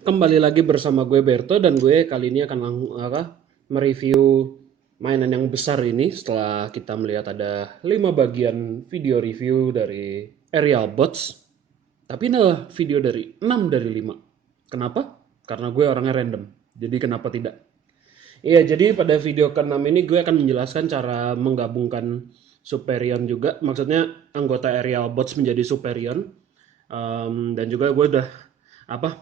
Kembali lagi bersama gue Berto dan gue kali ini akan mereview mainan yang besar ini setelah kita melihat ada 5 bagian video review dari Aerial Bots. Tapi ini adalah video dari 6 dari 5. Kenapa? Karena gue orangnya random. Jadi kenapa tidak? Iya, jadi pada video ke-6 ini gue akan menjelaskan cara menggabungkan Superion juga. Maksudnya anggota Aerial Bots menjadi Superion. Dan juga gue udah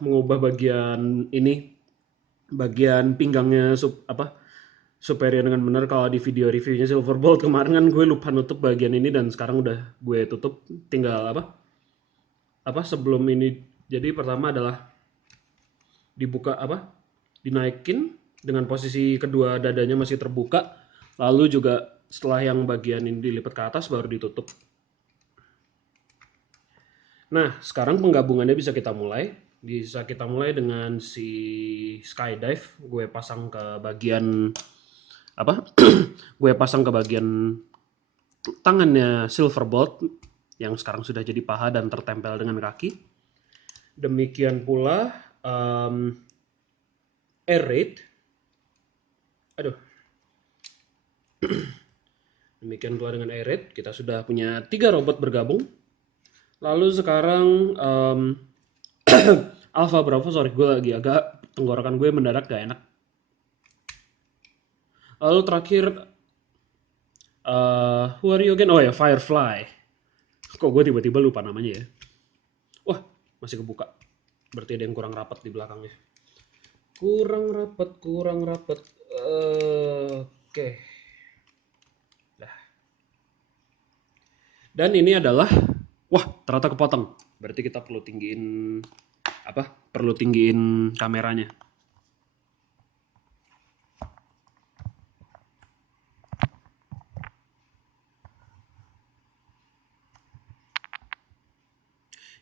mengubah bagian ini, bagian pinggangnya Superior dengan benar. Kalau di video reviewnya Silverbolt kemarin kan gue lupa nutup bagian ini dan sekarang udah gue tutup. Tinggal sebelum ini. Jadi pertama adalah dibuka dinaikin dengan posisi kedua dadanya masih terbuka, lalu juga setelah yang bagian ini dilipat ke atas baru ditutup. Nah, sekarang penggabungannya bisa kita mulai. Bisa kita mulai dengan si Skydive. Gue pasang ke bagian apa? Gue pasang ke bagian tangannya Silverbolt yang sekarang sudah jadi paha dan tertempel dengan kaki. Demikian pula Air Raid. Aduh. Demikian pula dengan Air Raid. Kita sudah punya 3 robot bergabung. Lalu sekarang Alpha Bravo, sorry gue lagi agak tenggorokan gue mendadak gak enak. Lalu terakhir who are you again? Oh ya, Firefly. Kok gue tiba-tiba lupa namanya ya. Wah, masih kebuka. Berarti ada yang kurang rapat di belakangnya. Kurang rapat. Oke. Dah. Dan ini adalah, wah ternyata kepotong. Berarti kita perlu tinggiin Perlu tinggiin kameranya.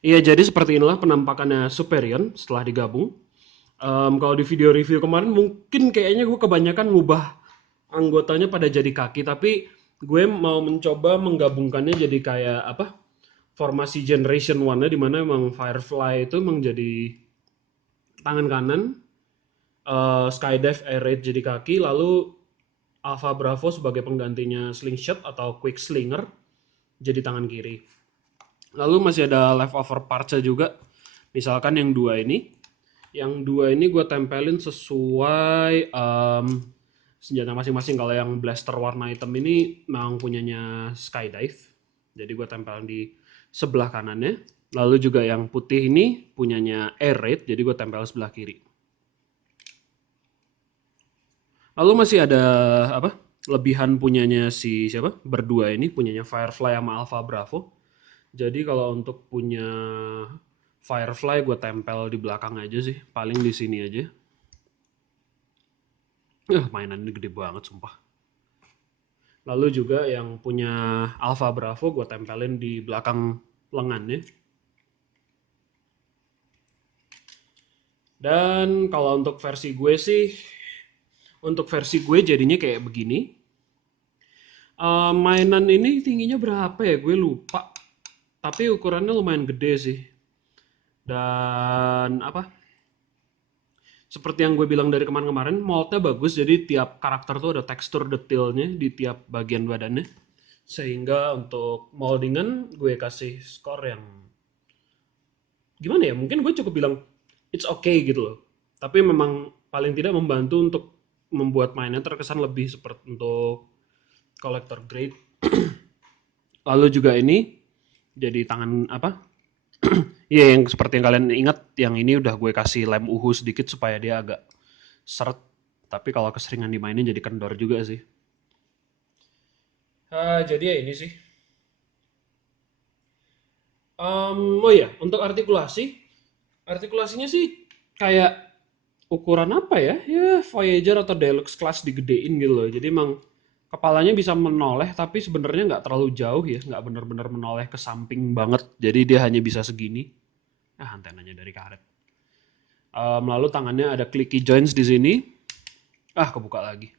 Iya, jadi seperti inilah penampakannya Superion setelah digabung. Kalau di video review kemarin mungkin kayaknya gue kebanyakan ngubah anggotanya pada jadi kaki, tapi gue mau mencoba menggabungkannya jadi kayak formasi Generation One-nya, dimana emang Firefly itu emang jadi tangan kanan, Skydive Air Raid jadi kaki, lalu Alpha Bravo sebagai penggantinya Slingshot atau Quick Slinger jadi tangan kiri. Lalu masih ada leftover parts juga. Misalkan yang dua ini gue tempelin sesuai senjata masing-masing. Kalau yang blaster warna hitam ini memang punyanya Skydive, jadi gue tempelin di sebelah kanannya. Lalu juga yang putih ini punyanya Air Raid, jadi gue tempel sebelah kiri. Lalu masih ada lebihan punyanya si siapa? Berdua ini punyanya Firefly sama Alpha Bravo. Jadi kalau untuk punya Firefly gue tempel di belakang aja sih, paling di sini aja. Mainan ini gede banget sumpah. Lalu juga yang punya Alpha Bravo gue tempelin di belakang lengannya. Dan kalau untuk versi gue sih, jadinya kayak begini. Mainan ini tingginya berapa ya? Gue lupa. Tapi ukurannya lumayan gede sih. Dan seperti yang gue bilang dari kemarin-kemarin, moldnya bagus, jadi tiap karakter tuh ada tekstur detailnya di tiap bagian badannya. Sehingga untuk moldingan gue kasih skor yang gimana ya, mungkin gue cukup bilang it's okay gitu loh. Tapi memang paling tidak membantu untuk membuat mainnya terkesan lebih seperti untuk collector grade. Lalu juga ini jadi tangan Iya, yang seperti yang kalian ingat, yang ini udah gue kasih lem uhu sedikit supaya dia agak seret. Tapi kalau keseringan dimainin jadi kendor juga sih. Jadi ya ini sih. Oh iya, untuk artikulasinya sih kayak ukuran apa ya? Ya Voyager atau Deluxe Class digedein gitu loh. Jadi emang kepalanya bisa menoleh, tapi sebenarnya nggak terlalu jauh ya, nggak benar-benar menoleh ke samping banget. Jadi dia hanya bisa segini. Antenanya dari karet. Lalu tangannya ada clicky joints di sini. Kebuka lagi.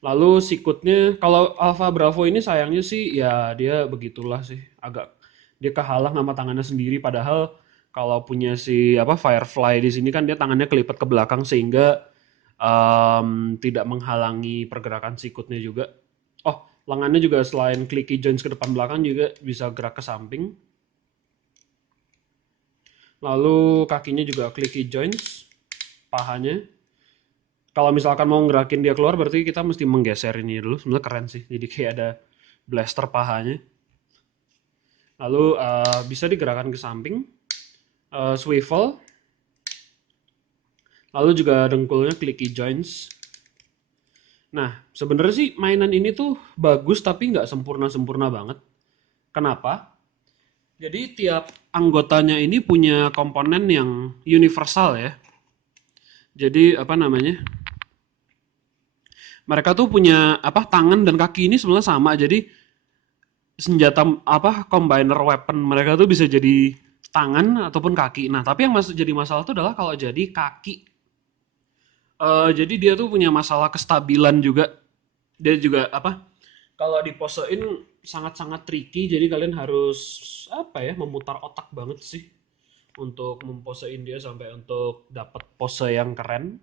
Lalu sikutnya, kalau Alpha Bravo ini sayangnya sih ya dia begitulah sih. Agak dia kehalang sama tangannya sendiri, padahal Kalau punya si apa Firefly di sini kan dia tangannya kelipat ke belakang sehingga tidak menghalangi pergerakan sikutnya juga. Oh, lengannya juga selain clicky joints ke depan belakang juga bisa gerak ke samping. Lalu kakinya juga clicky joints, pahanya. Kalau misalkan mau ngerakin dia keluar berarti kita mesti menggeser ini dulu. Sebenarnya keren sih. Jadi kayak ada blaster pahanya. Lalu bisa digerakkan ke samping, swivel. Lalu juga dengkulnya clicky joints. Nah, sebenarnya sih mainan ini tuh bagus tapi nggak sempurna-sempurna banget. Kenapa? Jadi tiap anggotanya ini punya komponen yang universal ya. Jadi apa namanya? Mereka tuh punya apa tangan dan kaki ini sebenarnya sama. Jadi senjata apa combiner weapon mereka tuh bisa jadi tangan ataupun kaki. Nah, tapi yang masuk jadi masalah tuh adalah kalau jadi kaki. Jadi dia tuh punya masalah kestabilan juga. Dia juga apa? Kalau diposein sangat-sangat tricky. Jadi kalian harus apa ya? Memutar otak banget sih untuk memposein dia sampai untuk dapat pose yang keren.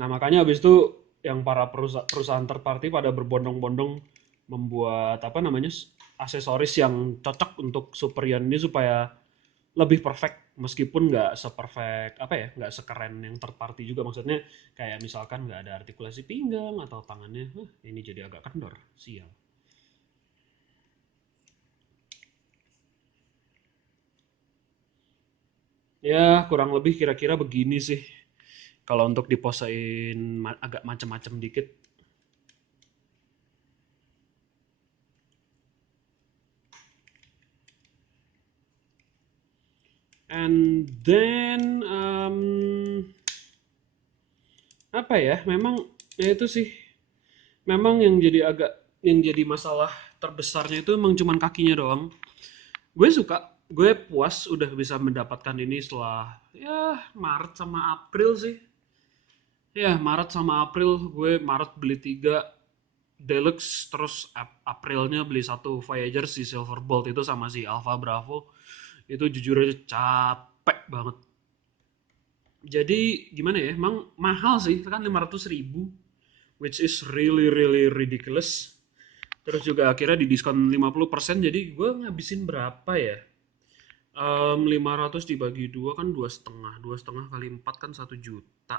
Nah, makanya habis itu yang para perusahaan third party pada berbondong-bondong membuat apa namanya aksesoris yang cocok untuk Superion ini supaya lebih perfect meskipun nggak seperfect apa ya nggak sekeren yang third party juga maksudnya kayak misalkan nggak ada artikulasi pinggang atau tangannya ini jadi agak kendor sial ya kurang lebih kira-kira begini sih kalau untuk diposein agak macam-macam dikit. And then apa ya? Memang ya itu sih. Memang yang jadi masalah terbesarnya itu emang cuman kakinya doang. Gue suka, gue puas udah bisa mendapatkan ini setelah ya Maret sama April sih. Ya Maret sama April gue Maret beli 3 Deluxe terus Aprilnya beli satu Voyager si Silver Bolt itu sama si Alpha Bravo. Itu jujur aja capek banget. Jadi gimana ya, emang mahal sih, kan 500.000, which is really really ridiculous. Terus juga akhirnya di diskon 50%, jadi gue ngabisin berapa ya? 500 dibagi dua kan dua setengah kali 4 kan 1 juta.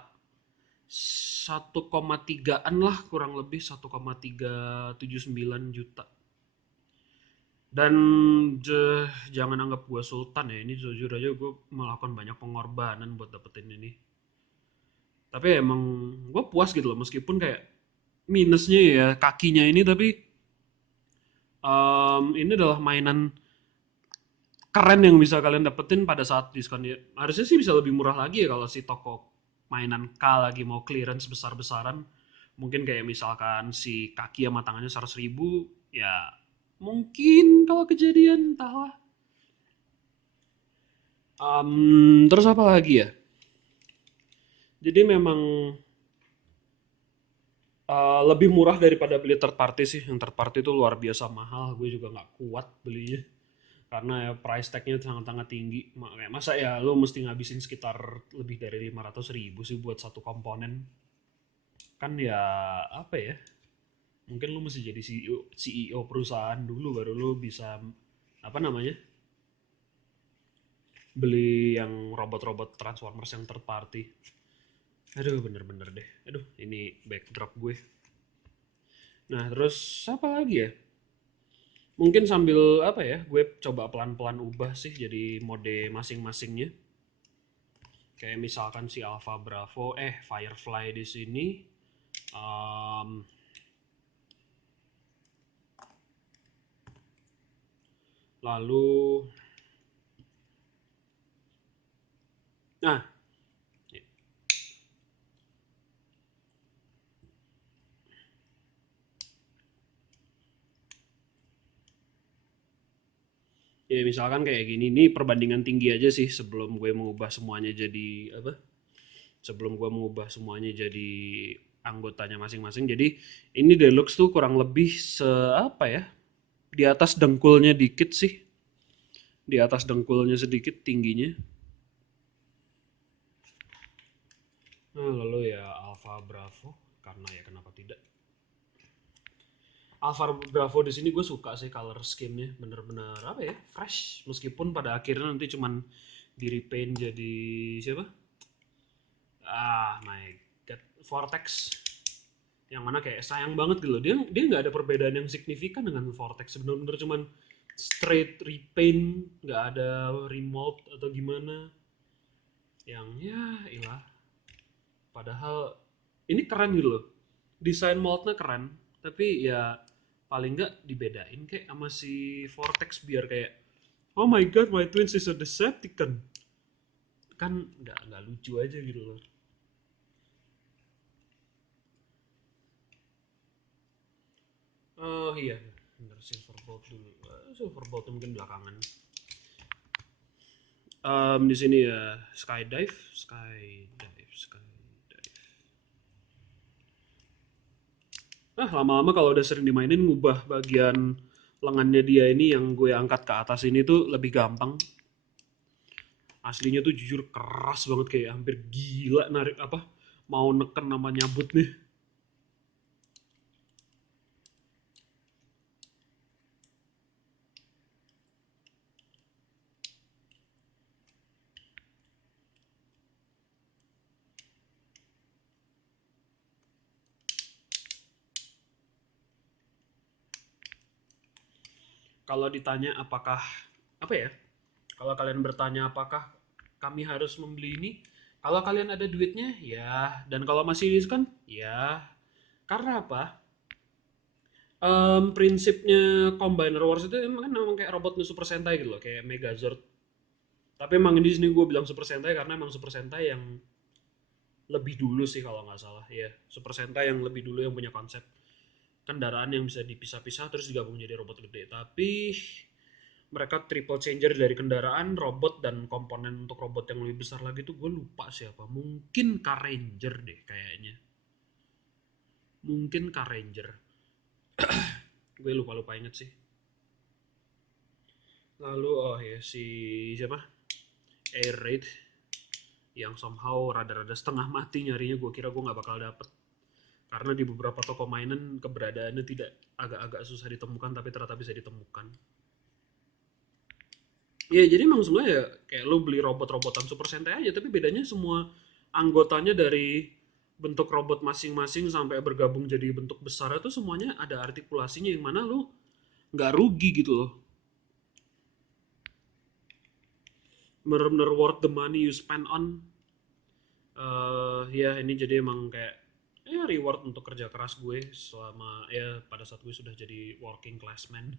1,3an lah kurang lebih 1,379 juta. Dan jangan anggap gue sultan ya, ini jujur aja gue melakukan banyak pengorbanan buat dapetin ini. Tapi emang gue puas gitu loh meskipun kayak minusnya ya kakinya ini tapi ini adalah mainan keren yang bisa kalian dapetin pada saat diskon ya. Harusnya sih bisa lebih murah lagi ya kalau si toko mainan K lagi mau clearance besar-besaran. Mungkin kayak misalkan si kaki sama tangannya 100.000 ya mungkin kalau kejadian entahlah. Terus apa lagi ya? Jadi memang lebih murah daripada beli third party sih. Yang third party itu luar biasa mahal. Gue juga nggak kuat belinya. Karena ya price tag-nya sangat-sangat tinggi. Masa ya lo mesti ngabisin sekitar lebih dari 500.000 sih buat satu komponen. Kan ya apa ya. Mungkin lo mesti jadi CEO perusahaan dulu baru lo bisa apa namanya beli yang robot-robot Transformers yang third party. Aduh bener-bener deh. Aduh ini backdrop gue. Nah terus apa lagi ya? Mungkin sambil apa ya, gue coba pelan-pelan ubah sih jadi mode masing-masingnya. Kayak misalkan si Alpha Bravo, Firefly di sini. Um, lalu, nah, ya misalkan kayak gini, ini perbandingan tinggi aja sih sebelum gue mengubah semuanya jadi apa? Sebelum gue mengubah semuanya jadi anggotanya masing-masing. Jadi ini deluxe tuh kurang lebih apa ya? Di atas dengkulnya dikit sih. di atas dengkulnya sedikit tingginya. Nah, lalu ya Alpha Bravo, karena ya kenapa tidak. Alpha Bravo di sini gue suka sih color scheme-nya, bener-bener apa ya, fresh. Meskipun pada akhirnya nanti cuman di repaint jadi siapa? My god, Vortex. Yang mana kayak sayang banget gitu loh. Dia nggak ada perbedaan yang signifikan dengan Vortex. Bener-bener cuman straight repaint, nggak ada remold atau gimana. Yang ya ilah. Padahal ini keren gitu loh. Desain moldnya keren, tapi ya paling nggak dibedain kayak sama si Vortex biar kayak oh my god, my twins is a Decepticon. Kan nggak lucu aja gitu loh. Oh iya, bener Silverbolt dulu. Silverbolt mungkin belakangan. Di sini ya skydive. Nah, lama-lama kalau udah sering dimainin ngubah bagian lengannya dia ini yang gue angkat ke atas ini tuh lebih gampang. Aslinya tuh jujur keras banget kayak hampir gila narik apa mau neken nama nyabut nih. Kalau ditanya apakah apa ya? Kalau kalian bertanya apakah kami harus membeli ini? Kalau kalian ada duitnya, ya. Dan kalau masih diskon, ya. Karena apa? Prinsipnya Combiner Wars itu emang kan memang kayak robot Super Sentai gitu loh, kayak Megazord. Tapi emang di sini gue bilang Super Sentai karena emang Super Sentai yang lebih dulu sih kalau nggak salah ya. Super Sentai yang lebih dulu yang punya konsep kendaraan yang bisa dipisah-pisah terus digabung jadi robot gede. Tapi mereka triple changer dari kendaraan, robot, dan komponen untuk robot yang lebih besar lagi tuh gue lupa siapa. Mungkin Car Ranger deh kayaknya. Mungkin Car Ranger. Gue lupa-lupa inget sih. Lalu oh ya si siapa? Air Raid yang somehow rada-rada setengah mati nyarinya, gue kira gue nggak bakal dapet karena di beberapa toko mainan keberadaannya tidak agak-agak susah ditemukan tapi ternyata bisa ditemukan. Ya jadi emang sebenarnya ya kayak lo beli robot-robotan Super Sentai aja tapi bedanya semua anggotanya dari bentuk robot masing-masing sampai bergabung jadi bentuk besar itu semuanya ada artikulasinya yang mana lo nggak rugi gitu loh. Bener-bener worth the money you spend on. Ya ini jadi emang kayak ya reward untuk kerja keras gue selama ya pada saat gue sudah jadi working class man,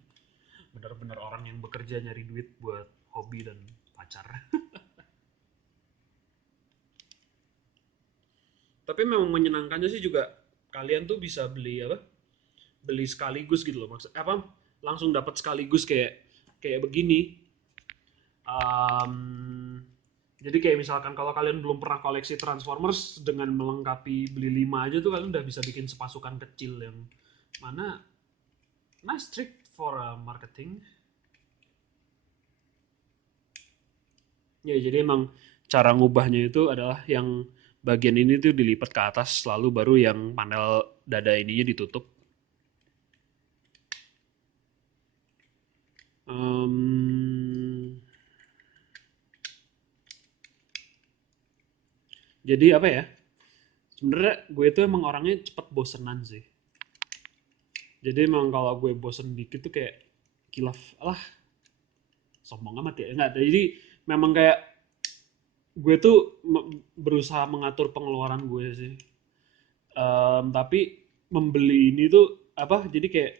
benar-benar orang yang bekerja nyari duit buat hobi dan pacar. Tapi memang menyenangkannya sih juga kalian tuh bisa beli apa, beli sekaligus gitu loh, maksud apa, langsung dapat sekaligus kayak kayak begini. um, jadi kayak misalkan kalau kalian belum pernah koleksi Transformers, dengan melengkapi beli 5 aja tuh kalian udah bisa bikin sepasukan kecil yang mana nice trick for marketing. Ya jadi emang cara ngubahnya itu adalah yang bagian ini tuh dilipat ke atas lalu baru yang panel dada ininya ditutup. Um, jadi apa ya? Sebenarnya gue itu emang orangnya cepet bosenan sih. Jadi emang kalau gue bosen dikit tuh kayak kilaf lah, sombong amat ya. Enggak, jadi memang kayak gue tuh berusaha mengatur pengeluaran gue sih. Tapi membeli ini tuh apa? Jadi kayak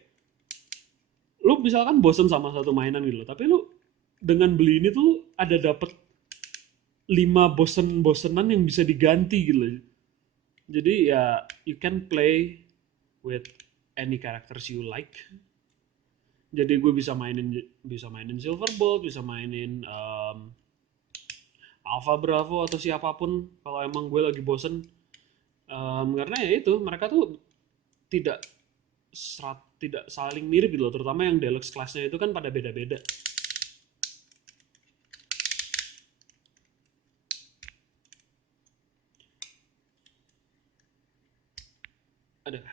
lu misalkan bosen sama satu mainan gitu loh, tapi lu dengan beli ini tuh ada dapet 5 bosen-bosenan yang bisa diganti gitu loh. Jadi ya you can play with any characters you like. Jadi gue bisa mainin Silverbolt, bisa mainin Alpha Bravo atau siapapun kalau emang gue lagi bosen. Karena ya itu mereka tuh tidak tidak saling mirip gitu loh, terutama yang deluxe classnya itu kan pada beda-beda. Ada.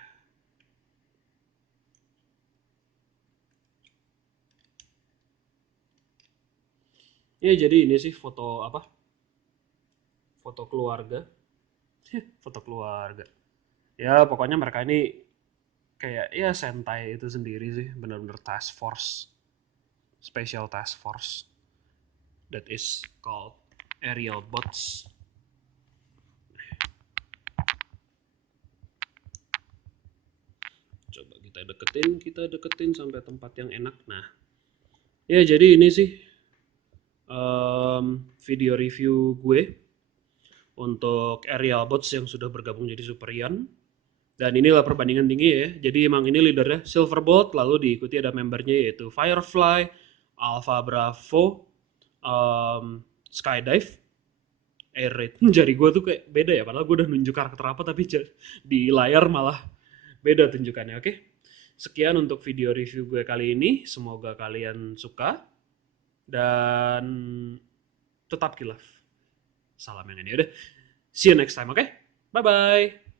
Ya jadi ini sih foto apa? Foto keluarga. Foto keluarga. Ya pokoknya mereka ini kayak ya Sentai itu sendiri sih, benar-benar task force, special task force that is called aerial bots. Coba kita deketin sampai tempat yang enak. Nah, ya jadi ini sih video review gue untuk aerial bots yang sudah bergabung jadi Superion. Dan inilah perbandingan tinggi ya. Jadi emang ini leadernya Silverbolt, lalu diikuti ada membernya yaitu Firefly, Alpha Bravo, Skydive, Air Raid. Jari gue tuh kayak beda ya, padahal gue udah nunjuk karakter apa tapi di layar malah beda tunjukannya. Oke, sekian untuk video review gue kali ini. Semoga kalian suka dan tetap kilaf. Salam yang ini udah. See you next time, oke? Bye bye.